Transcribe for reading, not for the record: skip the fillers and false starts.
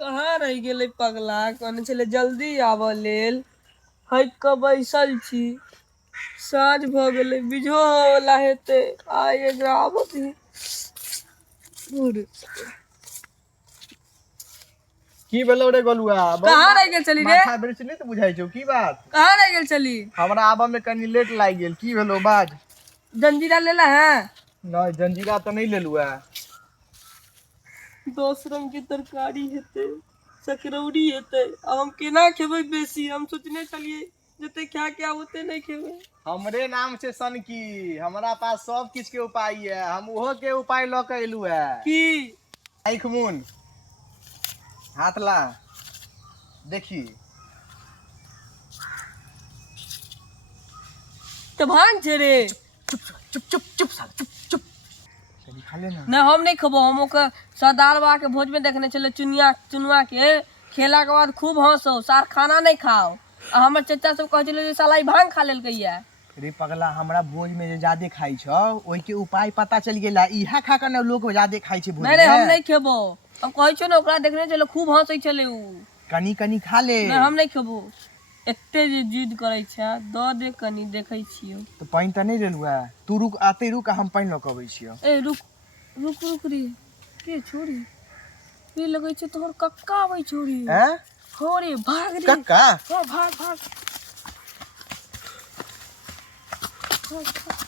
कहाँ रह गेले पगला कहने चले जल्दी आव लेल। हई क बैसल छी, साँझ भ गेले बिझो होला हेते आय एकरा आबती। की भेलो रे गोलुआ? कहाँ रह गेल चली रे? माथा बेर चली त बुझाई छौ की बात? कहाँ रह गेल चली? हमरा आबा में कनी लेट लाग गेल। की भेलो बाज? जंजीरा लेला है? नहीं जंजीरा तो नहीं लेलु है। 10 रंग की तरकारी हेते, सकरौरी हेते, हम केना खेबै बेसी? हम सोचने चलिए जते खा के ओते नहीं खेबै। हमरे नाम से सन की हमरा पास सब किछ के उपाय है, हम ओहो के उपाय ल के एलु है। की? आँख मुन हाथ ला देखी। तो भांग छे रे। चुप चुप चुप चुप साला चुप चुप। चली खा लेना। नहीं हम नहीं खबो, हम ओकर सरदार बा के भोज में देखने चले चुनुआ के खेला के बाद खूब हंसो, सार खाना नहीं खाओ। आ हमर चचा सब कह चले साला ई भांग खा लेल गैया। रे पगला हमरा भोज में जे ज्यादा खाई छौ ओई के उपाय पता चल गेला। इहा खा के न लोग ज्यादा खाई छे भोज में। नहीं रे हम नहीं खेबो, हम कहै छो न ओकरा देखने चले खूब हंसै चले उ। कनी कनी खा ले। नहीं हम नहीं खेबो, एते जे जिद करै छ द दे कनी देखै छियो। तो पानी त नहीं लेलुआ? तू रुक आते रुक हम पानी ल के अबै छियो। ए रुक रुक रुक रे, के छोरी ये लगै छै तोहर कक्का आबै छोरी। हैं? हो रे भाग रे। कक्का? हाँ भाग भाग, भाग, भाग।